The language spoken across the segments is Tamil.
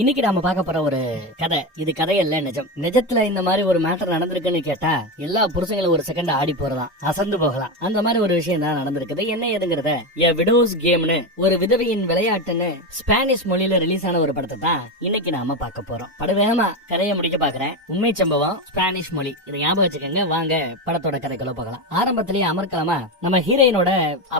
இன்னைக்கு நாம பார்க்க போற ஒரு கதை, இது கதையல்ல நிஜம். நிஜத்துல இந்த மாதிரி ஒரு மேட்டர் நடந்திருக்குன்னு கேட்டா எல்லா புருஷங்களும் ஒரு செகண்ட் ஆடி போறதான், அசந்து போகலாம். அந்த மாதிரி ஒரு விஷயம் தான் நடந்திருக்குது. என்ன ஏதுங்கிறத எ விடோஸ் கேம்னு, ஒரு விதவையின் விளையாட்டுன்னு ஸ்பானிஷ் மொழியில ரிலீஸ் ஆன ஒரு படத்தை தான் இன்னைக்கு நாம பார்க்க போறோம். படுவேகமா கதையை முடிக்க பாக்குறேன். உண்மை சம்பவம், ஸ்பானிஷ் மொழி, இதை ஞாபகம் வச்சுக்கோங்க. வாங்க படத்தோட கதைக்குள்ள போகலாம். ஆரம்பத்திலேயே அமர்க்கலாமா நம்ம ஹீரோயினோட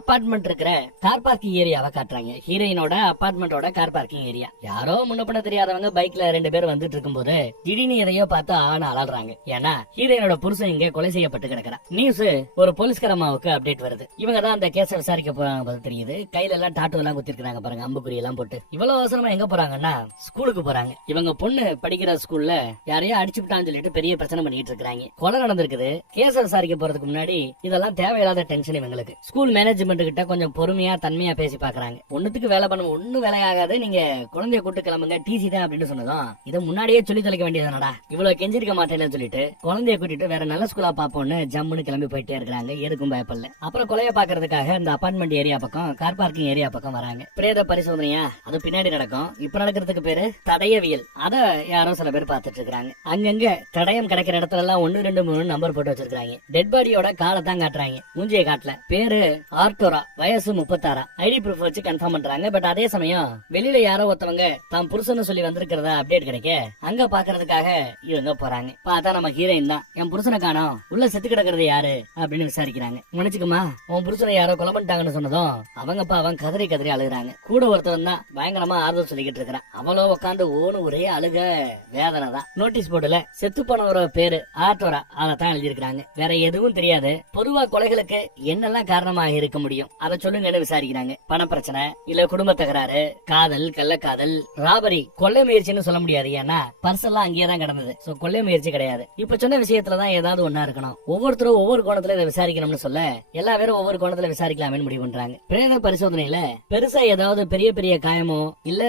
அபார்ட்மெண்ட் இருக்கிற கார் பார்க்கிங் ஏரியாவை காட்டுறாங்க. ஹீரோயினோட அபார்ட்மெண்டோட கார் பார்க்கிங் ஏரியா. யாரோ முன்ன தெரியாதவங்க பைக்ல 2 பேர் வந்துட்டு இருக்கும் போது திடீர்னு எதையோ பார்த்து ஆன அலறாங்க. ஏன்னா ஹீரோயினோட புருஷன் இங்க கொலை செய்யப்பட்டு கிடக்குறான். நியூஸ் ஒரு போலீஸ்கார அம்மாவுக்கு அப்டேட் வருது. இவங்க தான் அந்த கேஸை விசாரிக்க போறாங்க தெரியுது. கையில எல்லாம் டாட்டூ எல்லாம் குத்திருக்காங்க பாருங்க, அம்புக்குறி எல்லாம் போட்டு. இவ்வளவு அவசரமா எங்க போறாங்கன்னா ஸ்கூலுக்கு போறாங்க. இவங்க பொண்ணு படிக்கிற ஸ்கூல்ல யாரையோ அடிச்சுட்டான்னு சொல்லிட்டு பெரிய பிரச்சனை பண்ணிட்டு இருக்காங்க. கொலை நடந்திருக்குது. கேஸை விசாரிக்க போறதுக்கு முன்னாடி இதெல்லாம் தேவையில்லாத டென்ஷன் இவங்களுக்கு. ஸ்கூல் மேனேஜ்மெண்ட் கிட்ட கொஞ்சம் பொறுமையா தன்மையா பேசி பாக்குறாங்க. ஒண்ணுத்துக்கு வேலை பண்ண ஒண்ணு வேலையாகாது, நீங்க குழந்தைய கூட்டு கிளம்புங்க, டிசி தான் அப்படின்னு சொன்னதும் இதை முன்னாடியே சொல்லி தொலைக்க வேண்டியதுனடா, இவ்வளவு கெஞ்சிருக்க மாட்டேன்னு சொல்லிட்டு குழந்தைய கூட்டிட்டு வேற நல்ல ஸ்கூலா பாப்போம்னு ஜம்முன்னு கிளம்பி போயிட்டே இருக்காங்க. எதுக்கும் பயப்படல. அப்புறம் கொலைய பாக்குறதுக்காக இந்த அபார்ட்மெண்ட் ஏரியா பக்கம், கார் பார்க்கிங் ஏரியா பக்கம் வராங்க. பிரேத பரிசோதனையா அது பின்னாடி நடக்கும். இப்ப நடக்கிறதுக்கு பேரு தடயவியல். அத யாரோ சில பேர் பாத்துட்டு இருக்காங்க. அங்கங்க தடயம் கிடைக்கிற இடத்துல எல்லாம் 1, 2, 3 நம்பர் போட்டு வச்சிருக்காங்க. டெட் பாடியோட காலை தான் காட்டுறாங்க, மூஞ்சியை காட்டல. பேரு ஆர்டோரா, வயசு 36. ஐடி ப்ரூஃப் வச்சு கன்ஃபார்ம் பண்றாங்க. பட் அதே சமயம் வெளியில யாரோ ஒருத்தவங்க தான் புருஷன் சொல்லி வந்திருக்கிறதா அப்டேட் கிடைக்க அங்க பாக்குறதுக்காக இவங்க போறாங்க. பார்த்தா நம்ம ஹீரோயின் தான். என் புருஷனை காணோம், உள்ள செத்து கிடக்கிறது யாரு அப்படின்னு விசாரிக்கிறாங்க. நினைச்சுக்குமா, உன் புருஷனை யாரோ கொலை பண்ணிட்டாங்கன்னு சொன்னதும் அவன் கதறி கதறி அழுகுறாங்க. கூட ஒருத்தவன் தான் பயங்கரமா ஆறுதல் சொல்லிக்கிட்டு இருக்கிறான். அவளோ உட்காந்து ஓனு ஒரே அழுக, வேதனை தான். நோட்டீஸ் போர்டுல செத்து போனவரோட பேரு ஆர்டோரா, அதான் எழுதியிருக்காங்க. வேற எதுவும் தெரியாது. பொதுவா கொலைகளுக்கு என்னெல்லாம் காரணமாக இருக்க முடியும் அதை சொல்லுங்கன்னு விசாரிக்கிறாங்க. பணப்பிரச்சனை, இல்ல குடும்ப தகராறு, காதல், கள்ளக்காதல், ராபரி, கொள்ளை முயற்சின்னு சொல்ல முடியாது. ஏன்னா பர்ஸ் எல்லாம் அங்கேயேதான் கிடந்தது. சோ கொள்ளை முயற்சி கிடையாது. இப்ப சொன்ன விஷயத்துலதான் ஏதாவது ஒன்னா இருக்கணும். ஒவ்வொருத்தரும் ஒவ்வொரு கோணத்துல இதை விசாரிக்கணும்னு சொல்ல எல்லா பேரும் ஒவ்வொரு கோணத்துல விசாரிக்கலாமே முடிவு பண்றாங்க. பிரேத பரிசோதனையில பெருசா ஏதாவது பெரிய பெரிய காயமோ இல்ல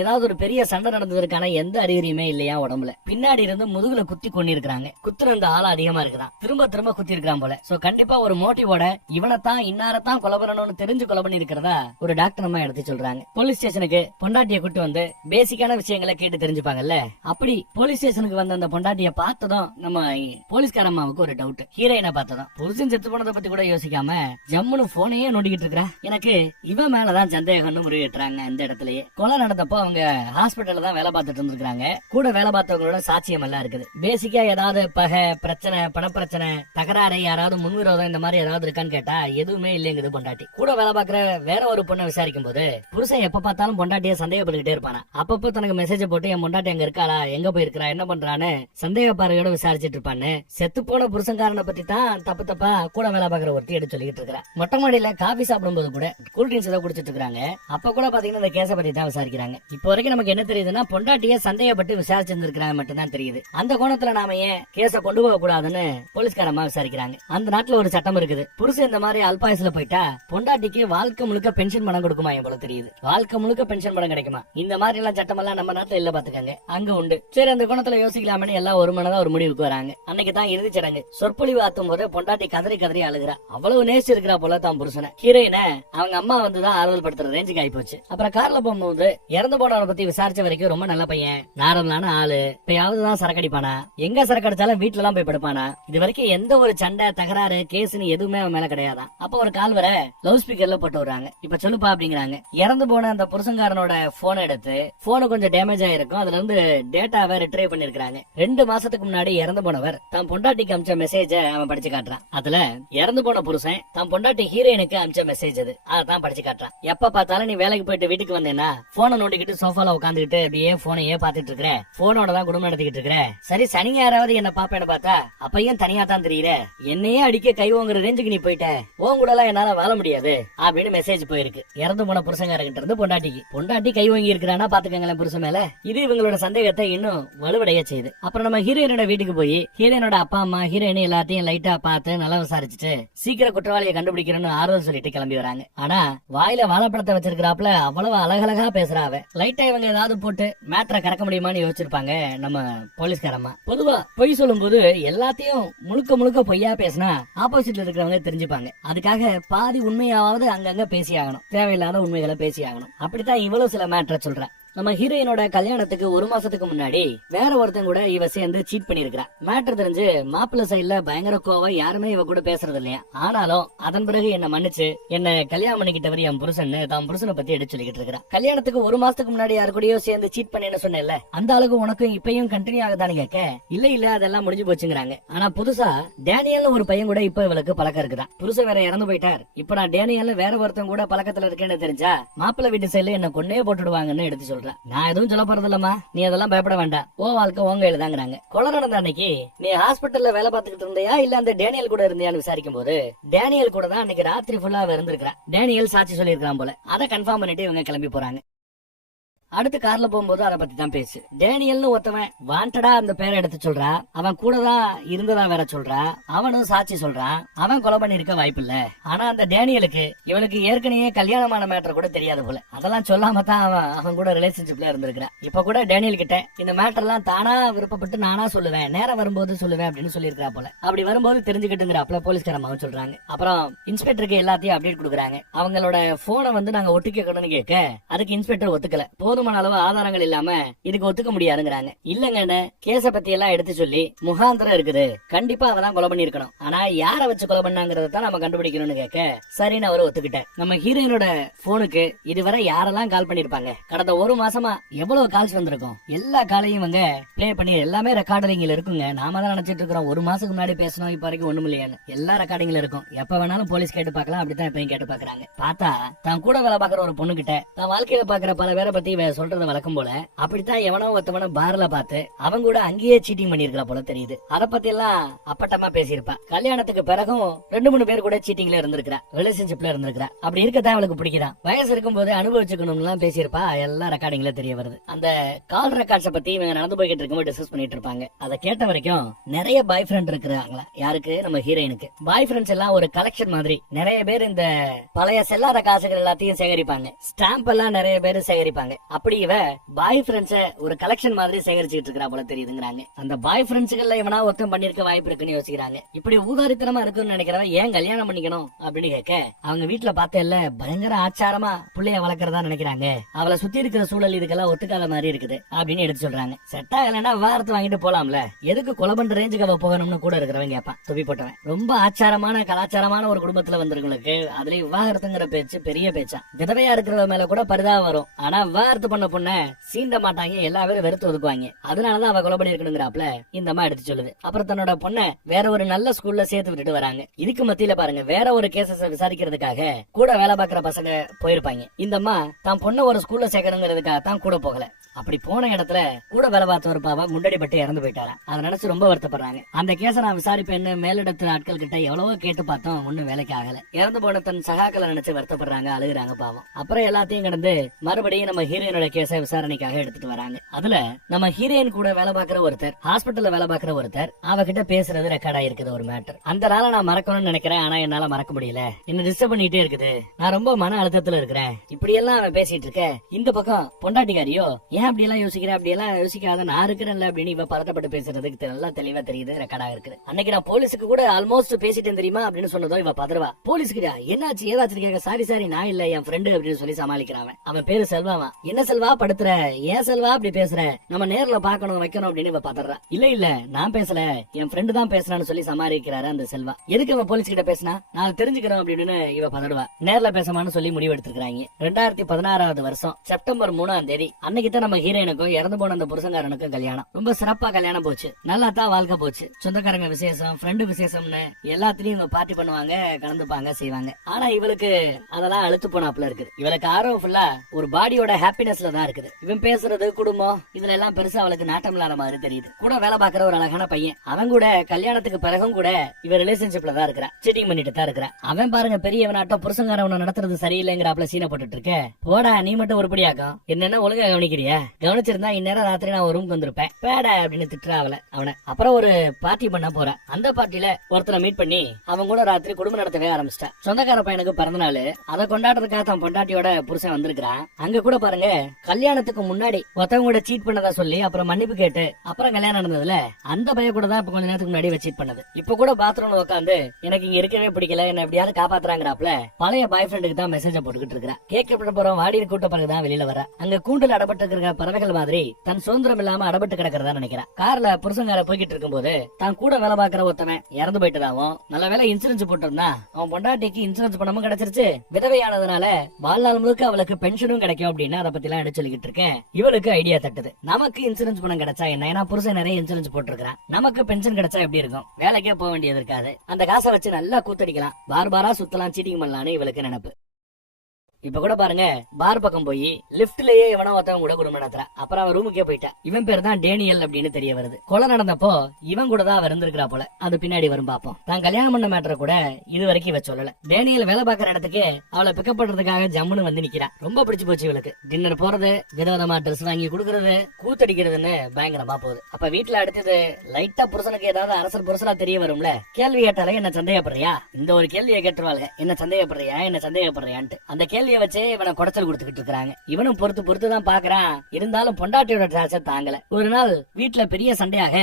ஏதாவது ஒரு பெரிய சண்டை நடந்ததற்கான எந்த அறிகுறியுமே இல்லையா உடம்புல. பின்னாடி இருந்து முதுகுல குத்தி கொண்டிருக்காங்க. குத்துற அந்த ஆள் அதிகமா இருக்குதான், திரும்ப திரும்ப குத்தி இருக்கான் போல. சோ கண்டிப்பா ஒரு மோட்டிவோட இவனைத்தான் இன்னாரத்தான் கொலை பண்ணணும்னு தெரிஞ்சு கொலை பண்ணி இருக்கிறதா ஒரு டாக்டர் அம்மா எடுத்து சொல்றாங்க. போலீஸ் ஸ்டேஷனுக்கு பொண்டாட்டியை கூட்டு வந்து பேசிக்கான விஷயங்களை கேட்டு தெரிஞ்சுப்பாங்கல்ல. அப்படி போலீஸ் ஸ்டேஷனுக்கு வந்த அந்த பொண்டாட்டிய பார்த்ததும் நம்ம போலீஸ்கார அம்மாவுக்கு ஒரு டவுட். ஹீரோயினை பார்த்ததும் புருஷன் செத்து போனதை பத்தி கூட யோசிக்காம ஜம்முன்னு போனையே நோண்டிக்கிட்டு இருக்கா. எனக்கு இவன் மேலதான் சந்தேகம்னு முறையிட்டுறாங்க. இந்த இடத்துலயே கொலை நடந்தப்போ அவங்க ஹாஸ்பிட்டல்ல தான் வேலை பார்த்துட்டு இருந்திருக்காங்க. கூட வேலை பார்த்தவங்களோட சாட்சியம் எல்லாம் இருக்குது. பேசிக்கா ஏதாவது பகை, பிரச்சனை, பணப்பிரச்சனை, தகராறு, யாராவது முன்விரோதம் இந்த மாதிரி ஏதாவது இருக்கான்னு கேட்டா எதுவுமே இல்லைங்குது பொண்டாட்டி. கூட வேலை பார்க்கிற வேற ஒரு பொண்ணை விசாரிக்கும் போது புருஷன் எப்ப பார்த்தாலும் பொண்டாட்டிய சந்தேகப்பட்டுக்கிட்டே இருப்பானா. அப்பப்போ தனக்கு மெசேஜ் போட்டு என் பொண்டாட்டி அங்க இருக்காளா, எங்க போயிருக்கா, என்ன பண்றான்னு சந்தேக பார்வையோட விசாரிச்சுட்டு இருப்பான்னு செத்து போன புருஷன்காரனை பத்தி தான் தப்பு தப்பா கூட வேலை பார்க்கிற ஒருத்தி எடுத்து சொல்லிட்டு இருக்கா. மொட்டை மாடியில காபி சாப்பிடும் போது கூட கூல் ட்ரிங்க்ஸ் ஏதாவது குடிச்சிட்டு இருக்காங்க. அப்ப கூட பாத்தீங்கன்னா இந்த கேஸை பத்தி தான் விசாரிக்கிறாங்க. இப்போ வரைக்கும் நமக்கு என்ன தெரியுதுன்னா பொண்டாட்டிய சந்தேகப்பட்டு விசாரிச்சிருந்திருக்கிறாங்க மட்டும் தான் தெரியுது. அந்த கோணத்துல நாம ஏன் கேஸை கொண்டு போக கூடாதுன்னு போலீஸ்காரமா விசாரிக்கிறாங்க. அந்த நாட்டுல ஒரு சட்டம் இருக்குது. புருஷன் இந்த மாதிரி அல்பாயசுல போயிட்டா பொண்டாட்டிக்கு வாழ்க்கை முழுக்க பென்ஷன் பணம் கொடுக்குமா போல தெரியுது. வாழ்க்கை முழுக்க பென்ஷன் பணம் கிடைக்குமா? இந்த மாதிரி எல்லாம் சட்டம் எல்லாம் நம்ம நாட்டுல இல்ல பாத்துக்கங்க, அங்க உண்டு. சரி, அந்த கோணத்துல யோசிக்கலாமே எல்லாம் ஒரு மனதா ஒரு முடிவுக்கு வராங்க. அன்னைக்கு தான் இறுதி சடங்கு. சொற்பொழிவு ஆத்தும் போது பொண்டாட்டி கதறி கதறி அழுகிறா. அவ்வளவு நேசி இருக்கிறா போல தான் புருஷனை. ஹீரோயினை அவங்க அம்மா வந்துதான் ஆறுதல் படுத்துற ரேஞ்சுக்கு ஆகி போச்சு. அப்புறம் கார்ல போகும்போது இறந்து போனவரை பத்தி விசாரிச்ச வரைக்கும் ரொம்ப நல்ல பையன், நாரலான ஆளு, இப்பயாவதுதான் சரக்கடிப்பானா, எங்க சரக்கடிச்சாலும் வீட்டுல எல்லாம் போய் படுப்பானா, இது வரைக்கும் எந்த ஒரு சண்டை, தகராறு, கேஸ்ன்னு எதுவுமே அவன் மேல கிடையாதான். அப்ப ஒரு கால் வர லவுட் ஸ்பீக்கர்ல போட்டு விடுறாங்க. இப்ப சொல்லுப்பா அப்படிங்கிறாங்க. இறந்து போன அந்த புருஷன்காரனோட போன் எடுத்து, போனு கொஞ்சம் டேமேஜ் ஆயிருக்கும், அதுல இருந்து டேட்டாவை ரிட்ரைவ் பண்ணிருக்காங்க. 2 மாசத்துக்கு முன்னாடி இறந்து போனவர் தான் பொண்டாட்டிக்கு அமிச்ச மெசேஜ அவன் படிச்சு காட்டுறான். அதுல இறந்து போன புருஷன் தான் பொண்டாட்டி ஹீரோயினுக்கு அமிச்ச மெசேஜ் அது, அதான் படிச்சு காட்டுறான். எப்ப பார்த்தாலும் நீ வேலைக்கு போயிட்டு வீட்டுக்கு வந்தேன்னா போனை நோண்டிக்கிட்டு சோஃபால உட்காந்துக்கிட்டு அப்படியே போனையே பாத்துட்டு இருக்கிற, போனோட தான் குடும்பம் நடத்திக்கிட்டு இருக்கிற. சரி, சனி யாராவது என்ன பாப்பேன்னு பார்த்தா அப்பையும் தனியா தான் தெரியல, என்னையே அடிக்க கைவோங்கிற ரேஞ்சுக்கு நீ போயிட்ட, உன் கூட எல்லாம் என்னால வாழ முடியாது அப்படின்னு மெசேஜ் போயிருக்கு. இறந்து போன புருஷங்காரங்கிட்ட இருந்து பொண்டாட்டி கை வாங்கி இருக்கிறானா பாத்துக்கங்களேன் புருஷன் மேல. இது இவங்களோட சந்தேகத்தை இன்னும் வலுவடைய செய்யுது. அப்புறம் நம்ம ஹீரோயினோட வீட்டுக்கு போய் ஹீரோயினோட அப்பா அம்மா ஹீரோயின் எல்லாத்தையும் லைட்டா பார்த்து நல்லா விசாரிச்சுட்டு சீக்கிரம் குற்றவாளியை கண்டுபிடிக்கிறேன்னு ஆறுதல் சொல்லிட்டு கிளம்பி வராங்க. ஆனா வாயில வாழைப்பழத்தை வச்சிருக்கிறாப்ல அவ்வளவு அழகழகா பேசுறாவ. லைட்டா இவங்க ஏதாவது போட்டு மேட்டரை கறக்க முடியுமான்னு யோசிச்சிருப்பாங்க நம்ம போலீஸ்காரம்மா. பொதுவா பொய் சொல்லும் போது எல்லாத்தையும் முழுக்க முழுக்க பொய்யா பேசினா ஆப்போசிட்ல இருக்கிறவங்க தெரிஞ்சுப்பாங்க. அதுக்காக பாதி உண்மையாவது அங்கங்க பேசி ஆகணும், தேவையில்லாத உண்மைகளை பேசி ஆகணும். அப்படித்தான் இவ்வளவு சில மேட்டரை சொல்றேன். நம்ம ஹீரோயினோட கல்யாணத்துக்கு ஒரு மாசத்துக்கு முன்னாடி வேற ஒருத்தன் கூட இவ சேர்ந்து சீட் பண்ணிருக்கா. மேட்டர் தெரிஞ்சு மாப்பிள்ள சைடுல பயங்கர கோவம், யாருமே இவ கூட பேசுறது இல்லையா. ஆனாலும் அதன் பிறகு என்ன மன்னிச்சு என்ன கல்யாணம் பண்ணிக்கிட்டவர் என் புருஷன் தான் புருஷனை பத்தி எடுத்து சொல்லிக்கிட்டு இருக்கிறான். கல்யாணத்துக்கு ஒரு மாசத்துக்கு முன்னாடி யாரு கூடயோ சேர்ந்து சீட் பண்ணேன்னு சொன்னேன்ல, அந்த அளவுக்கு உனக்கும் இப்பயும் கண்டினியூ ஆகுதான்னு கேட்க இல்ல அதெல்லாம் முடிஞ்சு போச்சுங்கிறாங்க. ஆனா புதுசா டேனியல் ஒரு பையன் கூட இப்ப இவளுக்கு பழக்கம் இருக்குதான். புருஷன் வேற இறந்து போயிட்டார், இப்ப நான் டேனியல் வேற ஒருத்தன் கூட பழக்கத்துல இருக்கேன்னு தெரிஞ்சா மாப்பிள்ள வீட்டு சைடுல என்ன கொன்னே போட்டுடுவாங்கன்னு எடுத்து சொல்றேன். நான் எதுவும் சொல்ல போறது இல்லம்மா, நீ அதெல்லாம் பயப்பட வேண்டாம், ஓ வாழ்க்கை உங்க எழுதாங்கிறாங்க. கொலை நடந்த அன்னைக்கு நீ ஹாஸ்பிட்டல்ல வேலை பார்த்துக்கிட்டு இருந்தியா இல்ல அந்த டேனியல் கூட இருந்தியான்னு விசாரிக்கும் போது டேனியல் கூட தான் அன்னைக்கு ராத்திரி ஃபுல்லா இருந்திருக்கான். டேனியல் சாட்சி சொல்லியிருக்கான் போல. அதை கன்ஃபார்ம் பண்ணிட்டு இவங்க கிளம்பி போறாங்க. அடுத்து கார்ல போகும்போது அதை பத்தி தான் பேசு. டேனியல்னு ஒருத்தவன் வாண்டடா அந்த பேரை எடுத்து சொல்றா, அவன் கூட தான் இருந்ததா வேற சொல்றா, அவனும் சாட்சி சொல்றான், அவன் கொலை பண்ணி இருக்க வாய்ப்பு இல்ல. ஆனா அந்த டேனியலுக்கு இவளுக்கு ஏற்கனவே கல்யாணமான மேட்டர் கூட தெரியாது போல. அதெல்லாம் சொல்லாம தான் அவன் கூட ரிலேஷன்ஷிப்ல இருந்திருக்கான். இப்ப கூட டேனியல் கிட்ட இந்த மேட்டர் எல்லாம் தானா விருப்பப்பட்டு நானா சொல்லுவேன், நேரம் வரும்போது சொல்லுவேன் அப்படின்னு சொல்லியிருக்கா போல. அப்படி வரும்போது தெரிஞ்சுக்கிட்டுங்கிறாப்ல போலீஸ்காரமாவும் சொல்றாங்க. அப்புறம் இன்ஸ்பெக்டருக்கு எல்லாத்தையும் அப்டேட் கொடுக்குறாங்க. அவங்களோட போனை நாங்க ஒட்டி கேட்கணும்னு கேட்க அதுக்கு இன்ஸ்பெக்டர் ஒத்துக்கல. போதுமான அளவு ஆதாரங்கள் இல்லாம இதுக்கு ஒத்துக்க முடியாதுங்கிறாங்க. இல்லங்க கேஸ பத்தி எல்லாம் எடுத்து சொல்லி முகாந்திரம் இருக்குது, கண்டிப்பா அவதான் கொலை பண்ணிருக்கணும், ஆனா யார வச்சு கொலை பண்ணாங்கிறத தான் நம்ம கண்டுபிடிக்கணும்னு கேட்க சரின்னு அவரு ஒத்துக்கிட்டேன். நம்ம ஹீரோயினோட போனுக்கு இதுவரை யாரெல்லாம் கால் பண்ணிருப்பாங்க, கடந்த ஒரு மாசமா எவ்வளவு கால்ஸ் வந்திருக்கும், எல்லா காலையும் இவங்க பிளே பண்ணி எல்லாமே ரெக்கார்டிங்ல இருக்குங்க. நாம தான் நினைச்சிட்டு இருக்கிறோம் ஒரு மாசத்துக்கு முன்னாடி பேசணும், இப்ப வரைக்கும் ஒண்ணும் இல்லையான்னு. எல்லா ரெக்கார்டிங்ல இருக்கும், எப்ப வேணாலும் போலீஸ் கேட்டு பாக்கலாம். அப்படித்தான் இப்பயும் கேட்டு பாக்குறாங்க. பார்த்தா தான் கூட வேலை பாக்குற ஒரு பொண்ணு கிட்ட தான் வாழ்க்கையில பாக்குற பல பேரை பத்தி சொல்றத வழக்கம் போல அப்படித்தான் எவனோ ஒருத்தவன பார்ல பார்த்து அவங்க கூட அங்கேயே சீட்டிங் பண்ணிருக்கா போல தெரியுது. அத பத்தி எல்லாம் அப்பட்டமா பேசியிருப்பா. கல்யாணத்துக்கு பிறகும் 2-3 பேர் கூட சீட்டிங்ல இருந்திருக்கா, ரிலேஷன்ஷிப்ல இருந்திருக்கா. அப்படி இருக்கதான் அவளுக்கு பிடிக்குதான். வயசு இருக்கும் போது அனுபவிச்சுக்கணும் பேசியிருப்பா. எல்லாம் ரெக்கார்டிங்ல தெரிய வருது. அந்த கால் ரெக்கார்ட்ஸ பத்தி இவங்க நடந்து போய்கிட்டு இருக்கும்போது டிஸ்கஸ் பண்ணிட்டு இருப்பாங்க. அதை கேட்ட வரைக்கும் நிறைய பாய் ஃப்ரெண்ட் இருக்கிறாங்களா யாருக்கு, நம்ம ஹீரோயினுக்கு. பாய் ஃப்ரெண்ட்ஸ் எல்லாம் ஒரு கலெக்ஷன் மாதிரி நிறைய பேர் இந்த பழைய செல்லாத காசுகள் எல்லாத்தையும் சேகரிப்பாங்க, ஸ்டாம்ப் எல்லாம் நிறைய பேர் சேகரிப்பாங்க. அப்படி இவ பாய் ஃப்ரெண்ட்ஸ ஒரு கலெக்ஷன் மாதிரி சேகரிச்சுட்டு இருக்கா போல தெரியுதுங்கிறாங்க. அந்த பாய் ஃப்ரெண்ட்ஸ்கள்ல இவனா ஒருத்தன் பண்ணிருக்க வாய்ப்பு இருக்குன்னு யோசிக்கிறாங்க. இப்படி ஊதாரித்தனமா இருக்குன்னு நினைக்கிறவன் ஏன் கல்யாணம் பண்ணிக்கணும் அப்படின்னு கேட்க அவங்க வீட்டுல பார்த்தேன்ல பயங்கர ஆச்சாரமா பிள்ளைய வளர்க்கறதா நினைக்கிறாங்க. அவளை சுத்தி இருக்கிற சூழல் இதுக்கெல்லாம் ஒத்துக்காத மாதிரி இருக்குது அப்படின்னு எடுத்து சொல்றாங்க. செட் ஆகலன்னா வாரத்தை வாங்கிட்டு போலாம்ல, எதுக்கு கொலை பண்ற ரேஞ்சுக்கு அவ போகணும்னு கூட இருக்கிறவன் கேட்பான். துப்பி போட்டவன். ரொம்ப ஆச்சாரமான கலாச்சாரமான ஒரு குடும்பத்துல வந்திருக்கவங்களுக்கு அதுல விவாகரத்துங்கிற பேச்சு பெரிய பேச்சா. விதவையா இருக்கிறவ மேல கூட பரிதாபம் வரும், ஆனா விவாகரத்து பண்ண பொண்ண சீண்ட மாட்டாங்க, எல்லா பேரும் வெறுத்து ஒதுக்குவாங்க. அதனாலதான் அவ கொலை பண்ணி இருக்கணுங்கிறாப்ல இந்த அம்மா எடுத்து சொல்லுது. அப்புறம் தன்னோட பொண்ண வேற ஒரு நல்ல ஸ்கூல்ல சேர்த்து விட்டுட்டு வராங்க. இதுக்கு மத்தியில பாருங்க வேற ஒரு கேசஸ் விசாரிக்கிறதுக்காக கூட வேலை பாக்குற பசங்க போயிருப்பாங்க. இந்த அம்மா தான் பொண்ண ஒரு ஸ்கூல்ல சேர்க்கணுங்கிறதுக்காக தான் கூட போகல. அப்படி போன இடத்துல கூட வேலை பார்த்த ஒரு பாவா முன்னாடி பட்டு இறந்து போயிட்டாரா. அதை நினைச்சு ரொம்ப வருத்தப்படுறாங்க. அந்த கேஸ நான் விசாரிப்பேன்னு மேலிடத்து ஆட்கள் கிட்ட எவ்வளவோ கேட்டு பார்த்தோம், ஒண்ணும் வேலைக்கு ஆகல. இறந்து போன தன் சகாக்களை நினைச்சு வருத்தப்படுறாங்க, அழுகுறாங்க பாவம். அப்புறம் எல்லாத்தையும் கடந்து மறுபடியும் நம்ம ஹீரோயினோட கேஸ விசாரணைக்காக எடுத்துட்டு வராங்க. அதுல நம்ம ஹீரோயின் கூட வேலை பார்க்கிற ஒருத்தர், ஹாஸ்பிட்டல்ல வேலை பார்க்கிற ஒருத்தர் அவகிட்ட பேசுறது ரெக்கார்ட் ஆயிருக்குது ஒரு மேட்டர். அந்த நாளை நான் மறக்கணும்னு நினைக்கிறேன், ஆனா என்னால மறக்க முடியல, என்ன டிஸ்டர்ப் பண்ணிட்டே இருக்குது, நான் ரொம்ப மன அழுத்தத்துல இருக்கிறேன், இப்படி எல்லாம் அவன் பேசிட்டு இருக்க. இந்த பக்கம் பொண்டாட்டிக்காரியோ ஏன் அப்படி எல்லாம் யோசிக்கிற, அப்படி எல்லாம் யோசிக்காத, நான் இருக்கிறேன்ல அப்படின்னு இவ பதட்டப்பட்டு பேசுறதுக்கு நல்லா தெளிவா தெரியுது, ரெக்கார்டா இருக்குது. அன்னைக்கு நான் போலீஸுக்கு கூட ஆல்மோஸ்ட் பேசிட்டேன் தெரியுமா அப்படின்னு சொன்னதோ இவ பதறவா. போலீஸ்க்கு என்னாச்சு ஏதாச்சும் கேட்க சாரி நான் இல்ல என் ஃப்ரெண்டு அப்படின்னு சொல்லி சமாளிக்கிறான். அவன் பேரு செல்வாவா. என்ன செல்வா படுத்துற, ஏன் செல்வா அப்படி பேசுற, நம்ம நேர்ல பாக்கணும் வைக்கணும் அப்படின்னு இவ பதறா. இல்ல நான் பேசல, என் ஃப்ரெண்டு தான் பேசுறான்னு சொல்லி சமாளிக்கிறாரு அந்த செல்வா. எதுக்கு அவன் போலீஸ் கிட்ட பேசினா நான் தெரிஞ்சுக்கிறோம் அப்படின்னு இவ பதடுவா. நேர்ல பேசமான்னு சொல்லி முடிவு எடுத்துக்கிறாங்க. 2016 வருஷம் செப்டம்பர் 3ஆம் தேதி அன்னைக்கு தான் நம்ம ஹீரோயினுக்கும் இறந்து போன அந்த புருஷங்காரனுக்கும் கல்யாணம். ரொம்ப சிறப்பா கல்யாணம் போச்சு, நல்லா தான் வாழ்க்கை போச்சு. சொந்தக்காரங்க விசேஷம், ஃப்ரெண்டு விசேஷம்னு எல்லாத்துலயும் இவங்க பார்ட்டி பண்ணுவாங்க, கலந்துப்பாங்க, செய்வாங்க. ஆனா இவளுக்கு அதெல்லாம் அழுத்து போனாப்ல இருக்குது. இவளுக்கு ஆர்வம் ஃபுல்லா ஒரு பாடியோட ஹாப்பினஸ்ல தான் இருக்குது. இவன் பேசுறது குடும்பம் இதுல எல்லாம் பெருசா அவளுக்கு நாட்டம் இல்லாத மாதிரி தெரியுது. கூட வேலை பாக்குற ஒரு அழகான பையன், அவன் கூட கல்யாணத்துக்கு பிறகும் கூட இவ ரிலேஷன்ஷிப்ல தான் இருக்கிறா, சீட்டிங் பண்ணிட்டு தான் இருக்கிறா. அவன் பாருங்க பெரியவனாட்டம் புருஷங்காரவனை நடத்துறது சரியில்லைங்கிறாப்ல சீனை போட்டுட்டு இருக்க. போடா நீ மட்டும் உருப்படியாக்கும், என்னென்ன ஒழுங்கா கவனிக்கிறியா, கவனிச்சிருந்தா இந்நேரம் ராத்திரி நான் ஒரு ரூம்க்கு வந்திருப்பேன், பேடா அப்படின்னு திட்டுறா அவனை. அப்புறம் ஒரு பார்ட்டி பண்ண போறா. அந்த பார்ட்டில ஒருத்தரை மீட் பண்ணி அவங்க கூட ராத்திரி குடும்பம் நடத்தவே ஆரம்பிச்சிட்டா. சொந்தக்கார பையனுக்கு பிறந்த நாள், அதை கொண்டாடுறதுக்காக தான் பொண்டாட்டியோட புருஷன் வந்திருக்கான். அங்க கூட பாருங்க கல்யாணத்துக்கு முன்னாடி ஒருத்தவங்க கூட சீட் பண்ணதா சொல்லி அப்புறம் மன்னிப்பு கேட்டு அப்புறம் கல்யாணம் நடந்ததுல அந்த பைய கூட தான் இப்ப கொஞ்ச நேரத்துக்கு முன்னாடி சீட் பண்ணது. இப்ப கூட பாத்ரூம்ல உட்காந்து எனக்கு இங்க இருக்கவே பிடிக்கல, என்ன எப்படியாவது காப்பாத்துறாங்கறாப்ல பழைய பாய் ஃப்ரெண்டுக்கு தான் மெசேஜ் போட்டுக்கிட்டு இருக்கா. கேட்கப்பட்ட போறோம் வாடியில் கூட்ட பிறகுதான் வெளியில வர. அங்க கூண்டில் அடப்பட்டு இருக்கிற பறவைகள் மாதிரி தன் சுதந்திரம் இல்லாம அடப்பட்டு கிடக்கிறதா நினைக்கிறா. கார்ல புருஷங்கார போய்கிட்டு இருக்கும் போது தான் கூட வேலை பாக்குற ஒருத்தவன் இறந்து போயிட்டதாவும், நல்ல வேலை இன்சூரன்ஸ் போட்டிருந்தா அவன் பொண்டாட்டிக்கு இன்சூரன்ஸ் பணமும் கிடைச்சிருச்சு, விதவையானதுனால வாழ்நாள் முழுக்க அவளுக்கு பென்ஷனும் கிடைக்கும் அப்படின்னு அதை பத்தி எல்லாம் எடுத்து சொல்லிக்கிட்டு இருக்கேன். இவளுக்கு ஐடியா தட்டுது, நமக்கு இன்சூரன்ஸ் பணம் கிடைச்சா என்ன, ஏன்னா புருஷன் நிறைய இன்சூரன்ஸ் போட்டிருக்கான், நமக்கு பென்ஷன் கிடைச்சா எப்படி இருக்கும், வேலைக்கே போக வேண்டியது இருக்காது, அந்த காசை வச்சு நல்லா கூத்தடிக்கலாம், பாரா சுத்தலாம், சீட்டிங் பண்ணலான்னு இவளுக்கு நினைப்பு. இப்ப கூட பாருங்க, பார் பக்கம் போய் லிப்ட்லயே இவன ஒருத்தவங்க கூட குடும்பம் நடத்துறா. அப்புறம் அவன் ரூமுக்கே போயிட்டா. இவன் பேர் தான் டேனியல் அப்படின்னு தெரிய வருது. கொலை நடந்தப்போ இவன் கூட தான் அவர் இருந்திருக்கிறா போல. அது பின்னாடி வரும் பாப்போம். தான் கல்யாணம் பண்ண மேட்டரை கூட இது வரைக்கும் இவ சொல்லல. டேனியல் வேலை பாக்குற இடத்துக்கு அவளை பிக்கப் பண்றதுக்காக ஜம்முன்னு வந்து நிக்கிறா. ரொம்ப பிடிச்சு போச்சு இவளுக்கு. டின்னர் போறது, விதவிதமா ட்ரெஸ் வாங்கி கொடுக்கறது, கூத்தடிக்கிறதுன்னு பயங்கரமா போகுது. அப்ப வீட்டுல அடுத்தது லைட்டா புருஷனுக்கு ஏதாவது அரசல் புருஷலா தெரிய வரும்ல. கேள்வி கேட்டாலே என்ன சந்தேகப்படுறியா, இந்த ஒரு கேள்வியை கேட்டுருவாங்க, என்ன சந்தேகப்படுறியான்ட்டு. அந்த கேள்வி வச்சே இவனை குடைச்சல் கொடுத்துக்கிட்டு இருக்காங்க. இவனும் பொறுத்து தான் பாக்குறான். இருந்தாலும் பொண்டாட்டியோட டார்ச்சர் தாங்கல. ஒரு நாள் வீட்டுல பெரிய சண்டையாக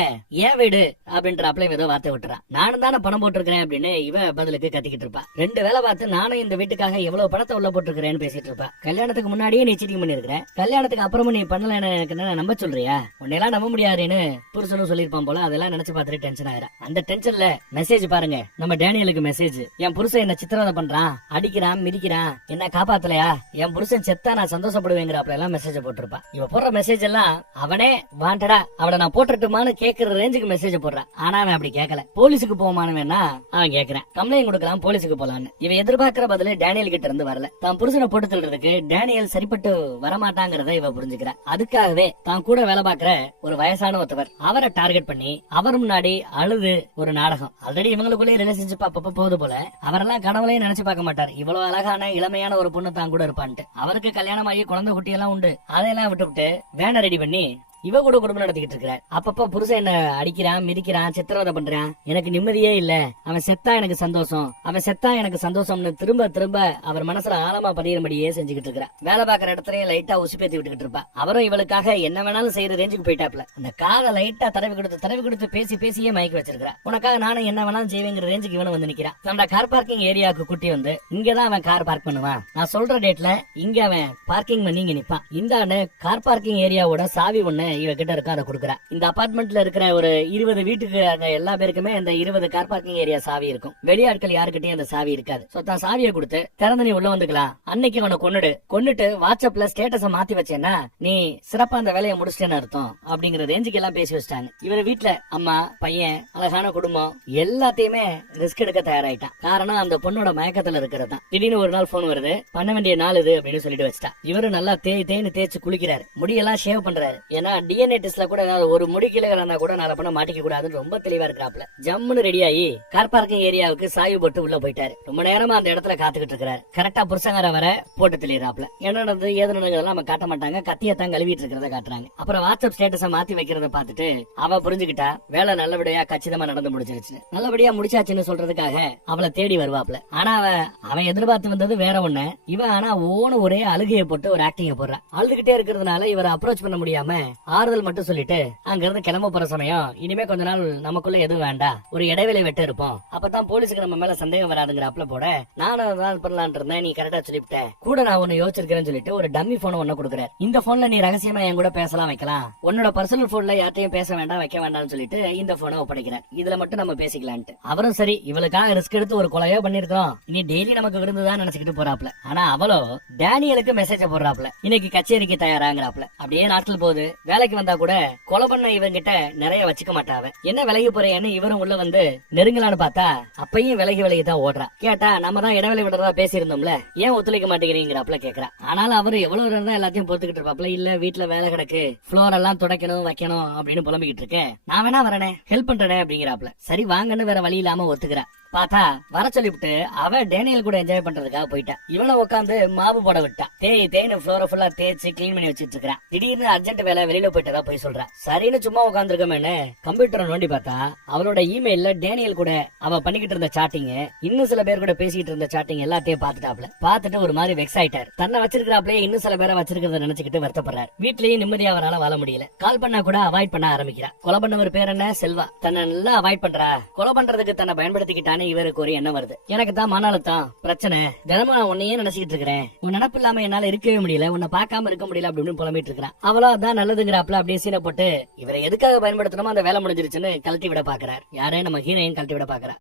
ஏன் வீடு அப்படின்ற ஏதோ வார்த்தை விட்டுறான். நானும் தானே பணம் போட்டிருக்கிறேன் அப்படின்னு இவன் பதிலுக்கு கத்திக்கிட்டு இருப்பா. 2 வேலை பார்த்து நானும் இந்த வீட்டுக்காக எவ்வளவு பணத்தை உள்ள போட்டிருக்கிறேன்னு பேசிட்டு இருப்பா. கல்யாணத்துக்கு முன்னாடியே நீ சீட்டிங் பண்ணிருக்கிறேன், கல்யாணத்துக்கு அப்புறமும் நீ பண்ணல, எனக்கு நம்ப சொல்றியா, உன்னையெல்லாம் நம்ப முடியாதுன்னு புருஷனும் சொல்லிருப்பான் போல. அதெல்லாம் நினைச்சு பார்த்துட்டு டென்ஷன் ஆயிரம். அந்த டென்ஷன்ல மெசேஜ் பாருங்க, நம்ம டேனியலுக்கு மெசேஜ். என் புருஷன் என்ன சித்திரவதை பண்றான், அடிக்கிறான், மிதிக்கிறான், என்ன காப்பாத்தலையா, என் புருஷன் செத்தா நான் சந்தோஷப்படுவேங்கிறப்ப எல்லாம் மெசேஜ் போட்டிருப்பா. இவ போடுற மெசேஜ் எல்லாம் அவனே வாண்டடா அவளை நான் போட்டுட்டுமான்னு கேக்குற ரேஞ்சுக்கு மெசேஜ் போடுறான். ஆனா அவன் அப்படி கேட்கல. போலீஸுக்கு போமானு வேணா அவன் கேக்குறான், கம்ப்ளைண்ட் கொடுக்கலாம், போலீஸுக்கு போலான்னு. இவன் எதிர்பார்க்கிற பதில டேனியல் கிட்ட இருந்து வரல. தான் புருஷனை போட்டு தள்ளுறதுக்கு டேனியல் சரிப்பட்டு வரமாட்டாங்கிறத இவ புரிஞ்சுக்கிறா. அதுக்காகவே தான் கூட வேலை பாக்குற ஒரு வயசான ஒருத்தவர் அவரை டார்கெட் பண்ணி அவர் முன்னாடி அழுது ஒரு நாடகம். ஆல்ரெடி இவங்களுக்குள்ளே ரிலேஷன்ஷிப் அப்பப்ப போகுது போல. அவரெல்லாம் கனவுலையும் நினைச்சு பார்க்க மாட்டார் இவ்வளவு அழகான இளமையான ஒரு பொண்ணு தான் கூட இருப்பான்ட்டு. அவருக்கு கல்யாணம் ஆகி குழந்தை குட்டி எல்லாம் உண்டு. அதையெல்லாம் விட்டு வேனை ரெடி பண்ணி இவ கூட குடும்பம் நடத்திக்கிட்டு இருக்கிற. அப்பப்ப புருஷன் என்ன அடிக்கிறான், மிதிக்கிறான், சித்திரவதை பண்றான், எனக்கு நிம்மதியே இல்ல, அவன் செத்தா எனக்கு சந்தோஷம்னு திரும்ப அவர் மனசுல ஆழமா பதியிறபடியே செஞ்சுக்கிட்டு இருக்கிற. வேலை பாக்குற இடத்துலயும் லைட்டா உசுப்பேத்தி விட்டுக்கிட்டு இருப்பா. அவரும் இவளுக்காக என்ன வேணாலும் செய்யற ரேஞ்சுக்கு போயிட்டாப்ல. அந்த காதை லைட்டா தடவி கொடுத்து பேசியே மயக்கி வச்சிருக்கா. உனக்காக நானும் என்ன வேணாலும் செய்வேங்கிற ரேஞ்சுக்கு இவனும் வந்து நிக்கிறான். நம்ம கார் பார்க்கிங் ஏரியாவுக்கு குட்டி வந்து இங்கதான் அவன் கார் பார்க் பண்ணுவான். நான் சொல்ற டேட்ல இங்க அவன் பார்க்கிங் பண்ணி இங்க நிப்பான். இந்த கார் பார்க்கிங் ஏரியாவோட சாவி ஒண்ணு இவ கிட்ட இருக்க, அதை கொடுக்குறா. இந்த அபார்ட்மெண்ட்ல இருக்கிற ஒரு 20 வீட்டுக்கு எல்லா பேருக்குமே இந்த 20 கார் பார்க்கிங் ஏரியா சாவி இருக்கும். வெளியாட்கள் யாருக்கிட்டையும் அந்த சாவி இருக்காது. தான் சாவியை கொடுத்து திறந்து நீ உள்ள வந்துக்கலாம். அன்னைக்கு அவனை கொன்னுட்டு வாட்ஸ்அப்ல ஸ்டேட்டஸ மாத்தி வச்சேன்னா நீ சிறப்பா அந்த வேலையை முடிச்சிட்டேன்னு அர்த்தம் அப்படிங்கிற ரேஞ்சுக்கு எல்லாம் பேசி வச்சிட்டாங்க. இவர வீட்டுல அம்மா, பையன், அழகான குடும்பம் எல்லாத்தையுமே ரிஸ்க் எடுக்க தயாராயிட்டான். காரணம் அந்த பொண்ணோட மயக்கத்துல இருக்கிறது. திடீர்னு ஒரு நாள் போன் வருது, பண்ண வேண்டிய நாள் இது அப்படின்னு சொல்லிட்டு வச்சுட்டா. இவரு நல்லா தேய்னு தேய்ச்சு குளிக்கிறாரு, முடியெல்லாம் ஷேவ் பண்றாரு. ஏன்னா டிஎன்ஏ டெஸ்ட்ல கூட ஒரு முடி கீழே கிடந்தா கூட நாளை பண்ண மாட்டிக்க கூடாதுன்னு ரொம்ப தெளிவா இருக்கிறாப்ல. ஜம்முன்னு ரெடி ஆகி கார் பார்க்கிங் ஏரியாவுக்கு சாவி போட்டு உள்ள போயிட்டாரு. ரொம்ப நேரமா அந்த இடத்துல காத்துக்கிட்டு இருக்கிறாரு. கரெக்டா புருஷங்கார வர போட்டு தெளிறாப்ல. என்ன நடந்தது ஏது நடந்ததெல்லாம் நம்ம காட்ட மாட்டாங்க, கத்தியத்தான் கழுவிட்டு இருக்கிறத காட்டுறாங்க. அப்புறம் வாட்ஸ்அப் ஸ்டேட்டஸ மாத்தி வைக்கிறத பார்த்துட்டு அவ புரிஞ்சுக்கிட்டா வேலை நல்லபடியா கச்சிதமா நடந்து முடிச்சிருச்சு. நல்லபடியா முடிச்சாச்சுன்னு சொல்றதுக்காக அவளை தேடி வருவாப்ல. ஆனா அவன் எதிர்பார்த்து வந்தது வேற ஒண்ணு. இவன் ஆனா ஒரே அழுகையை போட்டு ஒரு ஆக்டிங்க போடுறா. அழுதுகிட்டே இருக்கிறதுனால இவரை அப்ரோச் பண்ண முடியாம ஆறுதல் மட்டும் சொல்லிட்டு அங்க இருந்து கிளம்ப போற சமயம், இனிமே கொஞ்ச நாள் நமக்குள்ள எதுவும் வேண்டாம், ஒரு இடைவேளை வெட்ட இருப்போம், அப்பதான் போலீஸுக்கு நம்ம மேல சந்தேகம் வராதுங்கிற அப்பல போட நானும் பண்ணலான் இருந்தேன். நீ கரெக்டா சொல்லிவிட்ட, கூட நான் ஒன்னு யோசிச்சிருக்கேன்னு சொல்லிட்டு ஒரு டம்மி போன் ஒண்ணு கொடுக்குறாரு. இந்த போன்ல நீ ரகசியமா என் கூட பேசலாம், வைக்கலாம், உன்னோட பர்சனல் போன்ல யார்ட்டையும் பேச வேண்டாம், வைக்க வேண்டாம்னு சொல்லிட்டு இந்த போனை ஒப்படைக்கிறேன். இதுல மட்டும் நம்ம பேசிக்கலான்ட்டு. அவரும் சரி, இவளுக்காக ரிஸ்க் எடுத்து ஒரு கொலையோ பண்ணிருக்கோம், இனி டெய்லி நமக்கு விருந்துதான் நினைச்சுக்கிட்டு போறாப்ல. ஆனா அவளோ டேனியலுக்கு மெசேஜ் போடுறாப்ல, இன்னைக்கு கச்சேரிக்கு தயாராங்கிறாப்ல. அப்படியே நாட்கள் போகுது. வேலைக்கு வந்தா கூட கொலை பண்ண இவங்கிட்ட நிறைய வச்சுக்க மாட்டாவ. என்ன விலகி போறேன்னு இவரும் உள்ள வந்து நெருங்கலான்னு பார்த்தா அப்பையும் விலகி தான் ஓடுறா. கேட்டா நம்ம தான் இடைவெளி விடுறதா பேசியிருந்தோம்ல, ஏன் ஒத்துழைக்க மாட்டேங்கிறீங்கிறப்பல கேக்குறா. ஆனாலும் அவரு எவ்வளவு இருந்தா எல்லாத்தையும் பொறுத்துக்கிட்டு இருப்பாப்ல. இல்ல வீட்டுல வேலை கிடக்கு, ஃப்ளோர் எல்லாம் துடைக்கணும் வைக்கணும் அப்படின்னு புலம்பிக்கிட்டு இருக்கேன், நான் வேணா வரனே ஹெல்ப் பண்றேன் அப்படிங்கிறாப்ல. சரி வாங்கன்னு வேற வழி இல்லாம ஒத்துக்கிறா. பார்த்தா வர சொல்லிவிட்டு அவ டேனியல் கூட என்ஜாய் பண்றதுக்காக போயிட்டா. இவனை உட்காந்து மாவு போட விட்டா. தேய்னு ஃப்ளோரை ஃபுல்லா தேய்ச்சி கிளீன் பண்ணி வச்சிட்டு இருக்கான். திடீர்னு அர்ஜென்ட் வேலை வெளியில போயிட்டதா போய் சொல்றா. சரின்னு சும்மா உட்காந்துருக்கமேனு கம்ப்யூட்டர் நோண்டி பார்த்தா அவளோட இமெயில்ல டேனியல் கூட அவ பண்ணிக்கிட்டு இருந்த சாட்டிங், இன்னும் சில பேர் கூட பேசிக்கிட்டு இருந்த சாட்டிங் எல்லாத்தையும் பாத்துட்டாப்ல. பார்த்துட்டு ஒரு மாதிரி வெக்ஸ் ஆயிட்டார். தன்னை வச்சிருக்காப்லயே இன்னும் சில பேரை வச்சிருக்கிறத நினைச்சுக்கிட்டு வருத்தப்படுறாரு. வீட்லயும் நிம்மதியா அவரால் வாழ முடியல. கால் பண்ணா கூட அவாய்ட் பண்ண ஆரம்பிக்கிறா. கொலை பண்ணவர் பேர் என்ன? செல்வா. தன்னை நல்லா அவாய்ட் பண்றா. கொலை பண்றதுக்கு தன்னை பயன்படுத்திக்கிட்டானே இவருக்கு ஒரு எண்ணம் வருது. எனக்கு தான் மன அழுத்தம் பிரச்சனை, தினமும் நான் உன்னையே நினைச்சிட்டு இருக்கிறேன், உன் நினப்பு இல்லாம என்னால இருக்கவே முடியல, உன்னை பார்க்காம இருக்க முடியல அப்படின்னு புலம்பிட்டு இருக்கிறான். அவளோ அதான் நல்லதுங்கிறாப்ல அப்படியே சீனை போட்டு இவரை எதுக்காக பயன்படுத்தணுமோ அந்த வேலை முடிஞ்சிருச்சுன்னு கழட்டி விட பாக்குறாரு. யாரே நம்ம ஹீரோயின் கழட்டி விட பாக்குறா.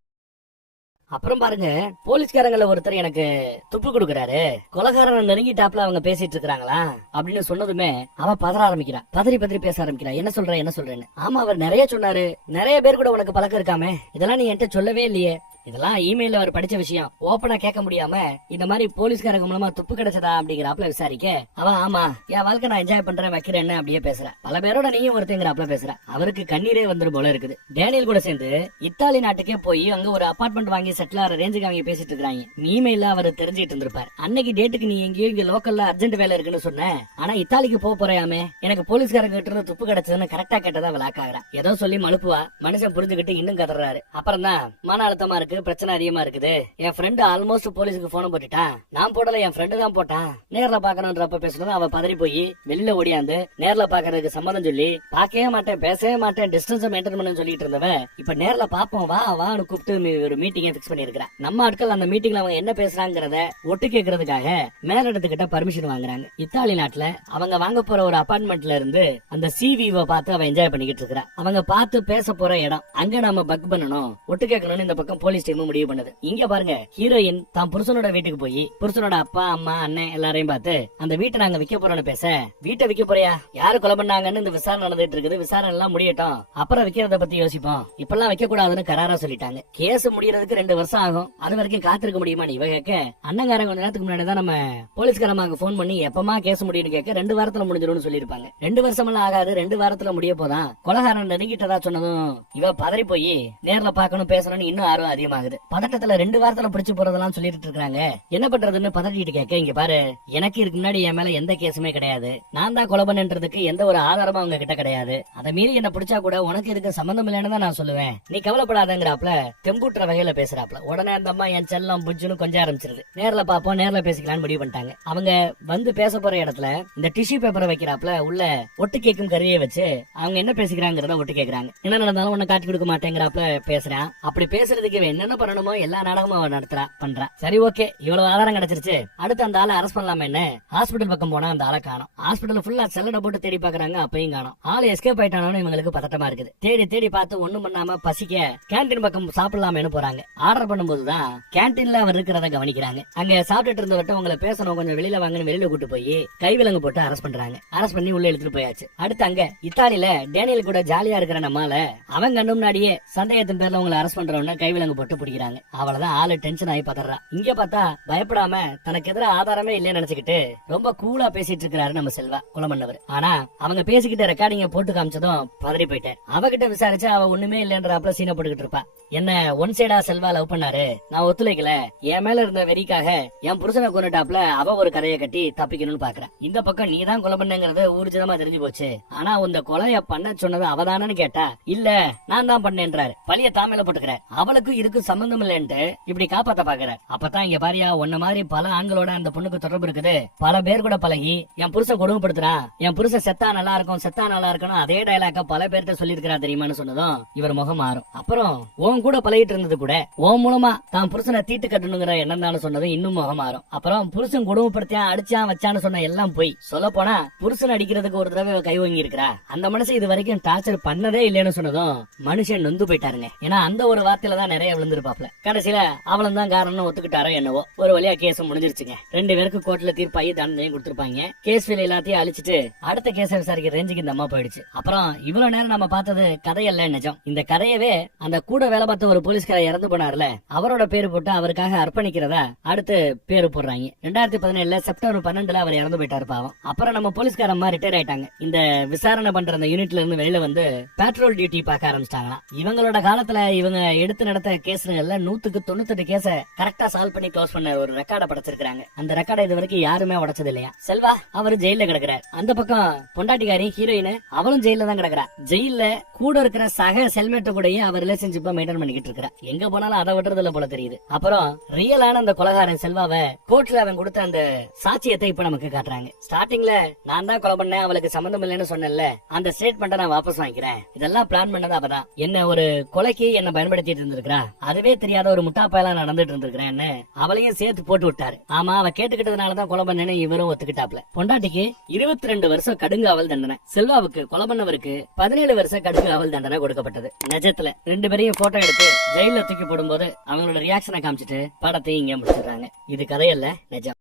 அப்புறம் பாருங்க, போலீஸ்காரங்கள ஒருத்தர் எனக்கு துப்பு கொடுக்கறாரு, கொலைகாரன் நெருங்கிட்டாப்ல அவங்க பேசிட்டு இருக்காங்களா அப்படின்னு சொன்னதுமே அவ பதற ஆரம்பிக்கிறா. பதறி பேச ஆரம்பிக்கிறா. என்ன சொல்றேன்னு. ஆமா, அவர் நிறைய சொன்னாரு, நிறைய பேர் கூட உனக்கு பழக்கம் இருக்காமே, இதெல்லாம் நீ என்கிட்ட சொல்லவே இல்லையே. இதெல்லாம் இமெயில அவர் படிச்ச விஷயம், ஓப்பனா கேட்க முடியாம இந்த மாதிரி போலீஸ்காரங்க மூலமா துப்பு கிடைச்சதா அப்படிங்கிறாப்ல விசாரிக்க அவன் ஆமா, என் வாழ்க்கை நான் என்ஜாய் பண்றேன் வைக்கிறேன்னு அப்படியே பேசுற. பல பேரோட நீயும் ஒருத்தங்கிறாப்ல பேசுற. அவருக்கு கண்ணீரே வந்துரும் போல இருக்குது. டேனியல் கூட சேர்ந்து இத்தாலி நாட்டுக்கே போய் அங்க ஒரு அபார்ட்மெண்ட் வாங்கி செட்டில் ஆகிற ரேஞ்சுக்கு அவங்க பேசிட்டு இருக்காங்க. இமெயில அவர் தெரிஞ்சுட்டு இருந்திருப்பார். அன்னைக்கு டேட்டுக்கு நீ எங்கேயோ இங்க லோக்கல்ல அர்ஜென்ட் வேலை இருக்குன்னு சொன்ன, ஆனா இத்தாலிக்கு போறையாமே, எனக்கு போலீஸ்காரங்க கிட்ட இருந்து துப்பு கிடைச்சதுன்னு கரெக்டா கேட்டதா விளாக் ஆகுறா. ஏதோ சொல்லி மழுப்புவா. மனுஷன் புரிஞ்சுக்கிட்டு இன்னும் கதறாரு. அப்புறம் தான் மன அழுத்தமா இருக்கு, பிரச்சனை அதிகமா இருக்குது, என் ஃப்ரெண்ட் ஆல்மோஸ்ட் போலீஸுக்கு போன போட்டுட்டான், நான் போடல என் ஃப்ரெண்டு தான் போட்டான், நேர்ல பாக்கணும்ன்றப்ப பேசணும். அவ பதறி போய் வெளியில ஓடியாந்து நேர்ல பாக்குறதுக்கு சம்மதம் சொல்லி பாக்கவே மாட்டேன் பேசவே மாட்டேன் டிஸ்டன்ஸ் மெயின்டைன் பண்ணு சொல்லிட்டு இருந்தவ இப்ப நேர்ல பாப்போம் வான்னு கூப்பிட்டு ஒரு மீட்டிங்கை பிக்ஸ் பண்ணிருக்கா. நம்ம ஆட்கள் அந்த மீட்டிங்ல அவங்க என்ன பேசுறாங்கிறத ஒட்டு கேட்கறதுக்காக மேலிடத்துக்கிட்ட பர்மிஷன் வாங்குறாங்க. இத்தாலி நாட்டுல அவங்க வாங்க போற ஒரு அபார்ட்மெண்ட்ல இருந்து அந்த சிவிவை பார்த்து அவ என்ஜாய் பண்ணிக்கிட்டு இருக்கா. அவங்க பார்த்து பேச போற இடம், அங்க நாம பக் பண்ணணும், ஒட்டு கேட்கணும்னு இந்த பக்கம் போலீஸ் டீம் முடிவு பண்ணது. இங்க பாருங்க, ஹீரோயின் தான் புருஷனோட வீட்டுக்கு போய் புருஷனோட அப்பா அம்மா அண்ணன் எல்லாரையும் பார்த்து அந்த வீட்டை நாங்க விற்க போறோம்னு பேச, வீட்டை விற்க போறியா, யாரு கொலை பண்ணாங்கன்னு இந்த விசாரணை நடந்துட்டு இருக்குது, விசாரணை எல்லாம் முடியட்டும், அப்புறம் விக்கிறத பத்தி யோசிப்போம், இப்பெல்லாம் வைக்க கூடாதுன்னு கராரா சொல்லிட்டாங்க. கேஸ் முடியறதுக்கு 2 வருஷம் ஆகும், அது வரைக்கும் காத்திருக்க முடியுமா நீ கேட்க, அண்ணங்காரங்க கொஞ்ச நேரத்துக்கு முன்னாடி தான் நம்ம போலீஸ்காரமாக போன் பண்ணி எப்பமா கேஸ் முடியும்னு கேட்க 2 வாரத்துல முடிஞ்சிடும் சொல்லிருப்பாங்க. 2 வருஷம் எல்லாம் ஆகாது, 2 வாரத்துல முடிய போதான். கொலைகாரன் நெருங்கிட்டதா சொன்னதும் இவ பதறி போய் நேர்ல பாக்கணும் பேசணும்னு இன்னும் ஆர்வம் அதிகமாகுது. பதட்டத்துல 2 வாரத்துல பிடிச்சு போறதெல்லாம் சொல்லிட்டு இருக்காங்க. என்ன பண்றதுன்னு பதட்டிட்டு கேட்க, இங்க பாரு, எனக்கு இதுக்கு முன்னாடி என் மேல எந்த கேஸுமே கிடையாது, நான் தான் கொலை பண்ணன்றதுக்கு எந்த ஒரு ஆதாரமும் அவங்க கிட்ட கிடையாது, அதை மீறி என்ன பிடிச்சா கூட உனக்கு இதுக்கு சம்பந்தம் இல்லைன்னு தான் நான் சொல்லுவேன், நீ கவலைப்படாதங்கிறாப்ல தெம்பூட்டுற வகையில பேசுறாப்ல. உடனே அந்த அம்மா என் செல்லம் புஜ்ஜுன்னு கொஞ்சம் ஆரம்பிச்சிருது. நேர்ல பாப்போம் நேர்ல பேசிக்கலாம்னு முடிவு பண்ணிட்டாங்க. அவங்க வந்து பேச போற இடத்துல இந்த டிஷ்யூ பேப்பரை வைக்கிறாப்ல உள்ள ஒட்டு கேக்கும் கருவியை வச்சு அவங்க என்ன பேசிக்கிறாங்கிறத ஒட்டு கேக்குறாங்க. என்ன நடந்தாலும் உன்னை காட்டி கொடுக்க மாட்டேங்கிறாப்ல பேசுறான். அப்படி பேசுறதுக்கு என்னென்ன பண்ணணுமோ எல்லா நாடகமும் அவன் நடத்துறா பண்றா. சரி ஓகே, இவ்வளவு ஆதாரம் கிடைச்சிருச்சு, அடுத்து அந்த ஆளை அரெஸ்ட் பண்ணலாமே. என்ன ஹாஸ்பிட்டல் பக்கம் போனா அந்த ஆளை காணோம். ஹாஸ்பிட்டல் ஃபுல்லா செல்லட போட்டு தேடி பாக்குறாங்க, அப்பயும் காணோம். ஆளு எஸ்கேப் ஆயிட்டானு இவங்களுக்கு பதட்டமா இருக்குது. தேடி பார்த்து ஒண்ணும் பண்ணாம பசிக்க கேண்டீன் பக்கம் சாப்பிடலாமேன்னு போறாங்க. ஆர்டர் பண்ணும்போதுதான் கேண்டீன்ல அவர் இருக்கிறத கவனிக்கிறாங்க. அங்க சாப்பிட்டுட்டு இருந்தவட்ட உங்களை பேசணும், கொஞ்சம் வெளியில வாங்கன்னு வெளியில கூட்டு போய் கைவிலங்கு போட்டு அரெஸ்ட் பண்றாங்க. அரெஸ்ட் பண்ணி உள்ள எடுத்துட்டு போயாச்சு. அடுத்து அங்க இத்தாலியில டேனியல் கூட ஜாலியா இருக்கிற நம்மால அவங்க கண்ணு முன்னாடியே சந்தேகத்தின் பேர்ல உங்களை அரெஸ்ட் பண்றவன கைவிலங்கு போட்டு பிடிக்கிறாங்க. அவளதான் ஆளு டென்ஷன் ஆகி பதறா. இங்க பார்த்தா பயப்படாம தனக்கு எதிராக ஆதாரமே இல்லைன்னு நினைச்சுக்கிட்டு ரொம்ப கூலா பேசிட்டு இருக்காரு நம்ம செல்வா கொலை பண்ணவர். ஆனா அவங்க பேசிக்கிட்ட ரெக்கார்டிங்க போட்டு காமிச்சதும் பதறி போயிட்டேன். அவகிட்ட விசாரிச்சு அவ ஒண்ணுமே இல்லைன்ற சீனை போட்டுக்கிட்டு இருப்பா. என்ன ஒன் சைடா செல்வா லவ் பண்ணாரு, நான் ஒத்துழைக்கல, என் மேல இருந்த வெறிக்காக என் புருஷனை கொண்டுட்டாப்ல அவ ஒரு கதையை கட்டி தப்பிக்கணும்னு பாக்குறா. இந்த பக்கம் நீ தான் கொலை பண்ணங்கிறது ஊர்ஜிதமா தெரிஞ்சு போச்சு. ஆனா இந்த கொலைய பண்ண சொன்னது அவதானு கேட்டா இல்ல நான் தான் பண்ணேன்றாரு. பழிய தாமையில போட்டுக்கிறார். அவளுக்கு இதுக்கு சம்பந்தம் இல்லைன்ட்டு இப்படி காப்பாத்த பாக்குறார். அப்பதான் இங்க பாரியா, ஒன்ன மாதிரி பல ஆண்களோட அந்த பொண்ணுக்கு தொடர்பு இருக்குது, பல பேர் கூட பழகி என் புருஷன் கொடுமைப்படுத்துறான், என் புருஷன் செத்தா நல்லா இருக்கும் செத்தா நல்லா இருக்கணும் அதே டயலாக்க பல பேர்ட்ட சொல்லிருக்கிறா தெரியுமான்னு சொன்னதும் இவர் முகம் மாறும். அப்புறம் உன் கூட பழகிட்டு இருந்தது கூட உன் மூலமா தான் புருஷனை தீட்டு கட்டணுங்கிற எண்ணம் தான் சொன்னதும் இன்னும் முகம் மாறும். அப்புறம் புருஷன் கொடுமைப்படுத்தியா அடிச்சான் வச்சான்னு சொன்ன எல்லாம் போய் சொல்ல போனா புருஷன் அடிக்கிறதுக்கு ஒரு தடவை கை வாங்கி இருக்கிறா. அந்த மனுஷன் இது வரைக்கும் டார்ச்சர் பண்ணதே இல்லைன்னு சொன்னதும் மனுஷன் நொந்து போயிட்டாருங்க. ஏன்னா அந்த ஒரு வார்த்தையில தான் நிறைய விழுந்திருப்பாப்ல. கடைசியில அவளும் தான் காரணம் ஒத்துக்கிட்டாரோ என்னவோ ஒரு வழியா கேஸ் முடிஞ்சிருச்சுங்க. 2 பேருக்கு கோர்ட்ல தீர்ப்பாயி தண்டனையும் கொடுத்திருப்பாங்க. கேஸ் ஃபைல் எல்லாத்தையும் அழிச்சிட்டு அடுத்த கேஸை விசாரிக்க ரேஞ்சுக்கு இந்த அம்மா போயிடுச்சு. அப்புறம் இவ்வளவு நேரம் நம்ம பார்த்தது கதையல்ல நிஜம். இந்த கதையவே அந்த கூட வேலை பார்த்த ஒரு போலீஸ்காரர் இறந்து போனார்ல அவரோட பேரு போட்டு அவருக்காக அர்ப்பணிக்கிறதா அடுத்து பேரு போடுறாங்க. 2017 செப்டம்பர் 12 அவர் இறந்து போயிட்டாரு பாவம். அப்புறம் நம்ம போலீஸ்காரம்மா ரிட்டையர் ஆயிட்டாங்க. இந்த விசாரணை பண்ற அந்த யூனிட்ல இருந்து வெளியில வந்து பேட்ரோல் டியூட்டி பார்க்க ஆரம்பிச்சிட்டாங்களா. இவங்களோட காலத்துல இவங்க எடுத்து நடத்த கேஸ்ல 198 கேஸ கரெக்டா சால்வ் பண்ணி க்ளோஸ் பண்ண ஒரு ரெக்கார்டை படைச்சிருக்காங்க. அந்த ரெக்கார்டை இது வரைக்கும் யாருமே உடைச்சது இல்லையா. செல்வா அவர் ஜெயில கிடக்குறாரு. அந்த பக்கம் பொண்டாட்டிக்காரி ஹீரோயின் அவளும் ஜெயில தான் கிடக்குறா. ஜெயில கூட இருக்கிற சக செல்மேட்ட கூடயே அவர் ரிலேஷன்ஷிப்பா மெயின்டைன் பண்ணிக்கிட்டு இருக்கா. எங்க போனாலும் அதை விட்டுறதுல போல தெரியுது. அப்புறம் ரியலான அந்த கொலைகாரன் செல்வாவை கோர்ட்ல அவன் கொடுத்த அந்த சாட்சியத்தை இப்ப நமக்கு காட்டுறாங்க. ஸ்டார்டிங்ல நான் தான் கொலை பண்ணேன், அவளுக்கு சம்பந்தம் இல்லைன்னு சொன்னேன்ல, அந்த ஸ்டேட்மெண்ட்டை நான் வாபஸ் வாங்கிக்கிறேன், இதெல்லாம் பிளான் பண்ணது அவதான், என்ன ஒரு கொலைக்கு என்ன பயன்படுத்திட்டு இருந்திருக்கா, அதுவே தெரியாத ஒரு முட்டாப்பையெல்லாம் நடந்துட்டு இருந்திருக்கிறேன்னு அவளையும் சேர்த்து போட்டு விட்டாரு. ஆமா, அவ கேட்டுக்கிட்டதுனாலதான் கொலை பண்ணேன்னு இவரும் ஒத்துக்கிட்டாப்ல. பொண்டாட்டிக்கு 22 வருஷம் கடுங்காவல் தண்டனை, செல்வாவுக்கு கொலை பண்ணவருக்கு 17 வருஷம் கடுங்காவல் தண்டனை கொடுக்கப்பட்டது. நிஜத்துல 2 பேரையும் போட்டோ எடுத்து ஜெயில தூக்கி போடும்போது அவங்களோட ரியாக்ஷனை காமிச்சிட்டு படத்தை இங்க முடிச்சிடுறாங்க. இது கதையல்ல, நிஜம்.